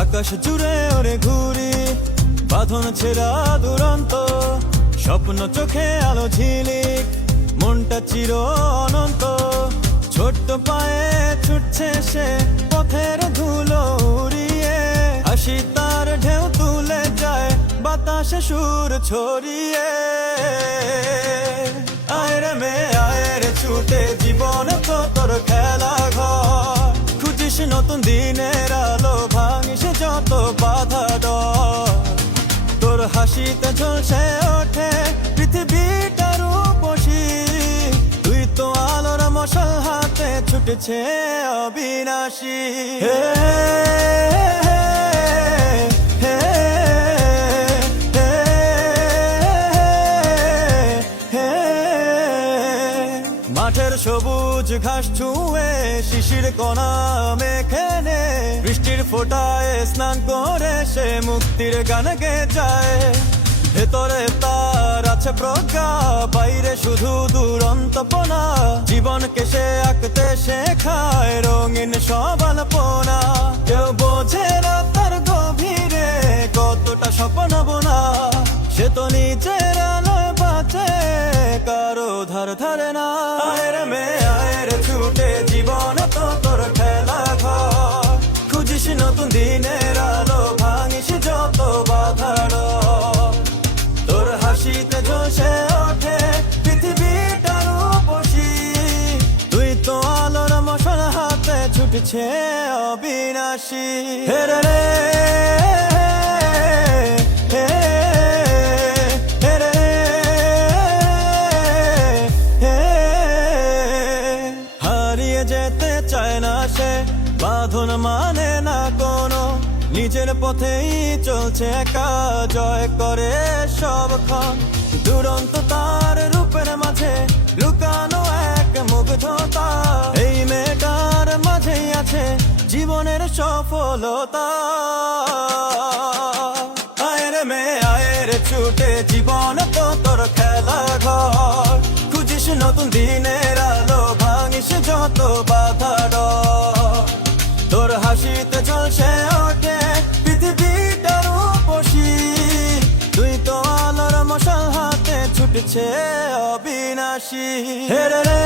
আকাশ জুড়ে ওরে ঘুরি, বাঁধন ছেঁড়া দুরন্ত স্বপ্ন, চোখে আলো ঝিলিক, মনটা চির অনন্ত। ছোট্ট পায়ে ছুটছে সে পথের ধুলো উড়িয়ে, হাসি তার ঢেউ তুলে যায় বাতাসে সুর ছড়িয়ে। আয় রে মেয়ে আয় রে ছুটে, জীবন তো তোর খেলা ঘর। খুঁজিস নতুন দিনের আলো, ভাঙিস যত বাধা ডর। তোর হাসিতে ঝলসে ওঠে পৃথিবীটা রূপসী, তুই তো আলোর মশাল হাতে ছুটেছে অবিনাশী। হে হে হে হে, মাঠের সবুজ ঘাস ছুঁয়ে শিশির কণা মেখে নে, বৃষ্টির ফোঁটায় স্নান করে সে মুক্তির গান গেয়ে যায়। ভেতরে তার আছে প্রজ্ঞা, বাইরে শুধু দুরন্তপনা। জীবনকে সে আঁকতে শেখায় রঙিন সব আলপনা। কেউ বোঝে না তার গভীরে কতটা স্বপ্ন বোনা, সে তো নিজের আলোয় বাঁচে, কারো ধার ধারে না। আয়ের মেয়ে আয়ের ছুটে, জীবন তো তোর খেলা ঘর। খুঁজিস নতুন দিনের আলো, ভাঙিস যত বাধা ডর। তোর হাসিতে ঝলসে ওঠে পৃথিবীটা রূপসী, তুই তো আলোর মশাল হাতে ছুটেছে অবিনাশী। হে রে রে যেতে চায় না সে, বাঁধন মানে না কোনো, নিজের পথেই চলছে একা, জয় করে সবক্ষণ। দুরন্ত তার রূপের মাঝে লুকানো এক মুগ্ধতা, এই মেয়েটার মাঝেই আছে জীবনের সফলতা। আয়ের মেয়ে আয়ের ছুটে, জীবন তো তোর খেলা ঘর। খুঁজিস নতুন দিনের আলো, ভাঙিস যত বাধা ডর। তোর হাসিতে ঝলসে ওঠে পৃথিবীটা রূপসী, তুই তো আলোর মশাল হাতে ছুটেছে অবিনাশী। হে রে রে